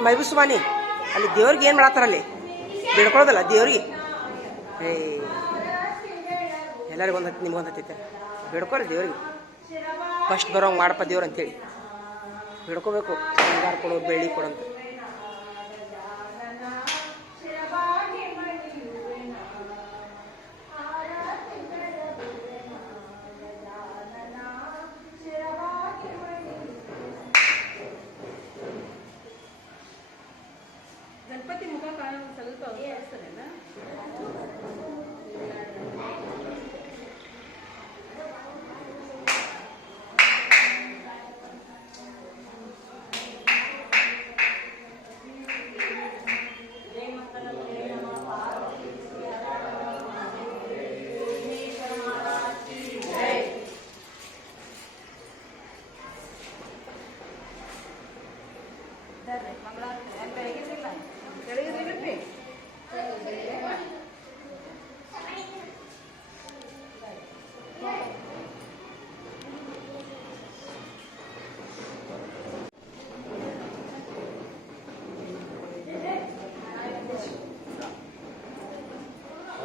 ಮೈಬುಸ್ವಾನಿ ಅಲ್ಲಿ ದೇವ್ರಿಗೆ ಏನು ಮಾಡತ್ತಾರ ಅಲ್ಲಿ? ಬಿಡ್ಕೊಳ್ಳೋದಲ್ಲ, ದೇವ್ರಿಗೆ. ಎಲ್ಲರಿಗೂ ಒಂದು ಹತ್ತು ನಿಮ್ಗೊಂದು ಹತ್ತೈತೆ. ದೇವ್ರಿಗೆ. ಫಸ್ಟ್ ಬರೋಂಗೆ ಮಾಡಪ್ಪ ದೇವ್ರು ಅಂತೇಳಿ. ಬಿಡ್ಕೋಬೇಕು. ಬಂಗಾರ ಕೊಡು, ಬೆಳ್ಳಿ ಕೊಡು ಅಂತ. ಸ್ವಲ್ಪ ಅವಕಾಶನೇನಾ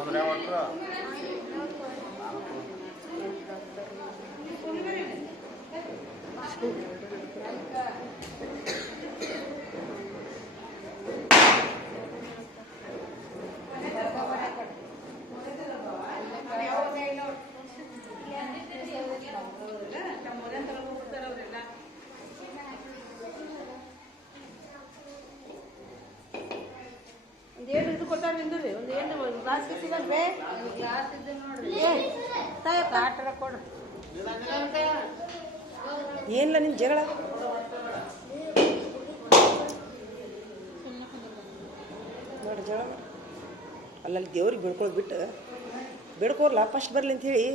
ಸ್ವಲ್ಪ ಅವಕಾಶನ ಒಂದು ಏನು ಇದು ಕೊಟ್ಟಾರ ನಿಂದ್ರಿ ಒಂದು ಏನು ಗ್ಲಾಸ್ ಸಿಗಲ್ವೇ ಕೊಡು ಏನಿಲ್ಲ ನಿಮ್ಮ ಜಗಳ? ನೋಡಿ ಜಗಳ. ಅಲ್ಲಲ್ಲಿ ದೇವ್ರಿಗೆ ಬಿಡ್ಕೊಳ್ಬಿಟ್ಟು ಬಿಟ್ಟು ಬಿಡ್ಕೋರ್ಲ, ಫಸ್ಟ್ ಬರಲಿ ಅಂತ ಹೇಳಿ.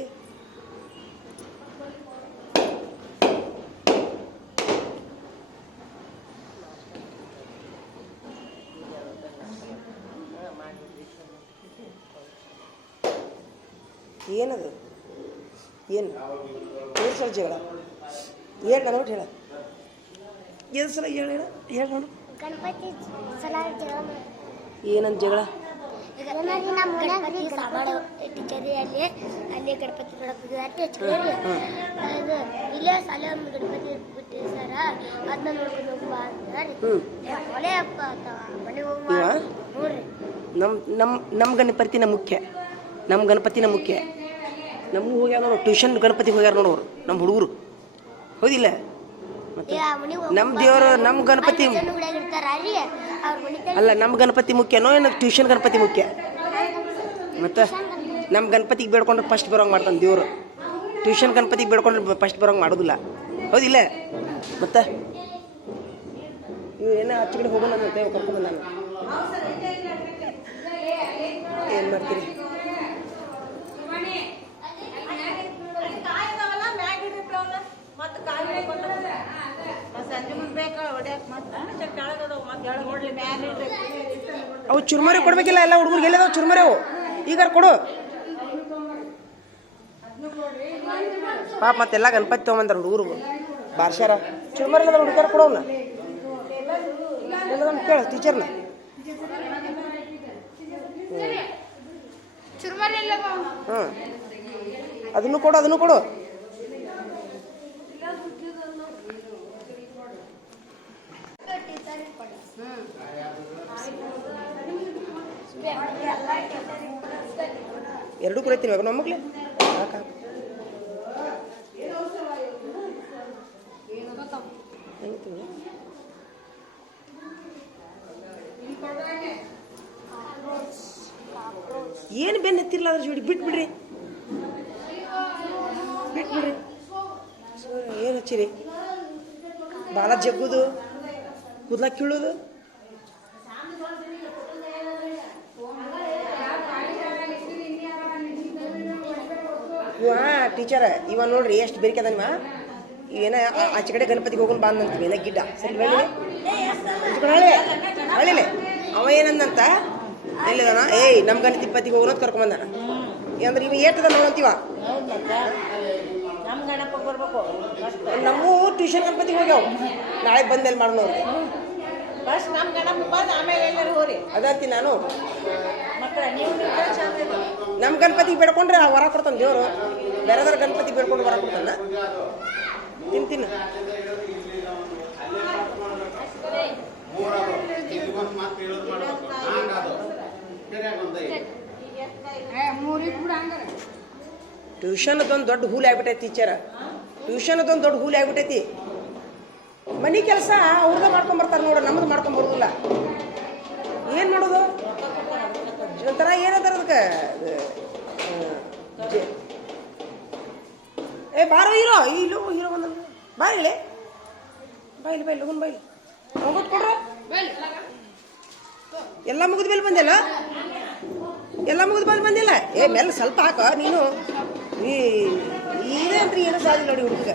ಏನದು? ಏನು? ಏನು ಸಲ ಜಗಳ ಏನು ನೋಡಿ ಹೇಳ. ಏನು ಸಲ ಹೇಳ ಹೇಳ? ಹೇಳ ನೋಡು. ಗಣಪತಿ ಸಲ ಜಗಳ ಏನಂತ ಜಗಳ ನಮ್ ನಮ್ ಗಣಪತಿ ಅಲ್ಲಿ ನೋಡಕ್ಕೆ ಅದು ಇಲ್ಲೇ ಸಾಲ ಗಣಪತಿ ಬಿಟ್ಟು ಸರ ಅದನ್ನ ನೋಡ್ಕೊಂಡು ಹೋಗುವ ಹೋಗುವ ನಮ್ಮ ನಮ್ಮ ನಮ್ಮ ಗಣಪತಿನ ಮುಖ್ಯ. ನಮ್ಮ ಗಣಪತಿನ ಮುಖ್ಯ. ನಮ್ಮ ಹೋಗ್ಯಾರ ನೋಡು ಟ್ಯೂಷನ್ ಗಣಪತಿ ಹೋಗ್ಯಾರ ನೋಡೋರು ನಮ್ಮ ಹುಡುಗರು. ಹೌದಿಲ್ಲ? ಮತ್ತೆ ನಮ್ಮ ದೇವರು ನಮ್ಮ ಗಣಪತಿ ಅಲ್ಲ ನಮ್ಮ ಗಣಪತಿ ಮುಖ್ಯನೋ ಏನು ಟ್ಯೂಷನ್ ಗಣಪತಿ ಮುಖ್ಯ? ಮತ್ತು ನಮ್ಮ ಗಣಪತಿಗೆ ಬೇಡ್ಕೊಂಡ್ರೆ ಫಸ್ಟ್ ಬರೋಂಗೆ ಮಾಡ್ತಾನೆ ದೇವರು. ಟ್ಯೂಷನ್ ಗಣಪತಿಗೆ ಬೇಡ್ಕೊಂಡ್ರೆ ಫಸ್ಟ್ ಬರೋಂಗೆ ಮಾಡೋದಿಲ್ಲ. ಹೌದಿಲ್ಲ? ಮತ್ತೆ? ನೀವು ಏನೋ ಕಡೆ ಹೋಗೋಣ ಅಂತ ಕರ್ಕೊಂಡ್ ನಾನು ಏನು ಮಾಡ್ತೀರಿ? ಚುರುಮರಿ ಕೊಡ್ಬೇಕಿಲ್ಲ, ಎಲ್ಲ ಹುಡುಗರಿಗೆ ಚುರುಮರಿ ಅವು? ಈಗ ಕೊಡು. ಪಾಪ ಮತ್ತೆಲ್ಲ ಗಣಪತಿ ತೊಗೊಂಬಂದ್ರ ಹುಡುಗರು ಬಾರ್ಸ್ಯಾರ ಚುರುಮರಿ ಇಲ್ಲದ ಹುಡುಗಾರ ಕೊಡೋನ ಕೇಳ ಟೀಚರ್ನ. ಹ್ಞೂ ಅದನ್ನು ಕೊಡು ಅದನ್ನು ಕೊಡು. ಎರಡೂ ಕೂಡ ತಿನ್ಬೇಕು ನಮ್ಮ ಮಕ್ಳೆ ಸಾಕ? ಏನು ಬೆನ್ನ ಎತ್ತಿರಲ್ಲ ಅದ್ರ ಜೋಡಿ, ಬಿಟ್ಬಿಡ್ರಿ. ಬಿಟ್ಬಿಡ್ರಿ. ಏನು ಹಚ್ಚಿರಿ? ಬಾಲ ಜಗ್ಗುದು, ಕೂದ್ಲ ಕೀಳೋದು? ಇವ ಟೀಚರ್ ಇವ ನೋಡ್ರಿ ಎಷ್ಟು ಬೇರಿಕೆ ಅದ ಏನ ಆಚೆ ಕಡೆ ಗಣಪತಿಗೆ ಹೋಗೋಣ ಬಾ ಏನ ಗಿಡ್ಡ. ಸರಿ ಹೇಳಿಲೆ ಅವ ಏನಂದಂತ ಎಲ್ಲಿದಾನ ಏಯ್ ನಮ್ಮ ಗಣಪತಿಗೆ ಹೋಗೋಣ ಕರ್ಕೊಂಬಂದಾನ ಅಂದ್ರೆ ಇವ ಏಟದ ನೋಡಂತೀವ ನಮ್ಮ ಟ್ಯೂಷನ್ ಗಣಪತಿಗೆ ಹೋಗ್ಯಾವ. ನಾಳೆ ಬಂದಲ್ಲಿ ಮಾಡೋಣ ಅವ್ರಿಗೆ ಫಸ್ಟ್ ನಮ್ಮ ಬಂದು ಆಮೇಲೆ ಎಲ್ಲರೂ ಹೋರಿ. ಅದಾತಿ ನಾನು. ಮಕ್ಕಳ ನೀವು ನಿಂತ್ರೆ ಚಂದ ಇದೆ. ನಮ್ಮ ಗಣಪತಿಗೆ ಬೇಡ್ಕೊಂಡ್ರೆ ಆ ವರ ಕೊಡ್ತಾನೆ ದೇವರು. ಬೇರೆದವ್ರ ಗಣಪತಿ ಬೇಡ್ಕೊಂಡು ಹೊರ ಕೊಡ್ತಾನ. ತಿಂತೀನಿ ಟ್ಯೂಷನ್ ಅದೊಂದು ದೊಡ್ಡ ಹೂಲಿ ಆಗ್ಬಿಟ್ಟೈತಿ ಟೀಚರ್ ಟ್ಯೂಷನ್ ಅದೊಂದು ದೊಡ್ಡ ಹೂಲಿ ಆಗ್ಬಿಟ್ಟೈತಿ. ಮನೆ ಕೆಲಸ ಅವ್ರದ ಮಾಡ್ಕೊಂಬರ್ತಾರೆ ನೋಡು ನಮ್ದು ಮಾಡ್ಕೊಂಬರೋದಿಲ್ಲ ಏನು ಮಾಡೋದು? ಒಂಥರ ಏನಂತಾರ ಅದಕ್ಕೆ? ಅದು, ಏ ಬಾರೋ ಹೀರೋ ಇಲ್ಲೋ ಹೀರೋ ಬಂದ ಬಾ ಹೇಳಿ ಬಾ ಇಲ್ಲಿ ಬಾ ಇಲ್ಲಿ ಲಗುನ್ ಬಾಯಿ ಹೋಗೋದು ಕೊಡ್ರ? ಎಲ್ಲ ಮುಗಿದ ಮೇಲೆ ಬಂದಿಲ್ಲ? ಎಲ್ಲ ಮುಗಿದ ಬಂದು ಬಂದಿಲ್ಲ? ಏ ಮೇಲೆ ಸ್ವಲ್ಪ ಹಾಕೋ ನೀನು. ಈ ಇದೇ ಅಂತ ಏನೂ ಸಾಧಿಲ್ಲ ನೋಡಿ ಹುಡುಗ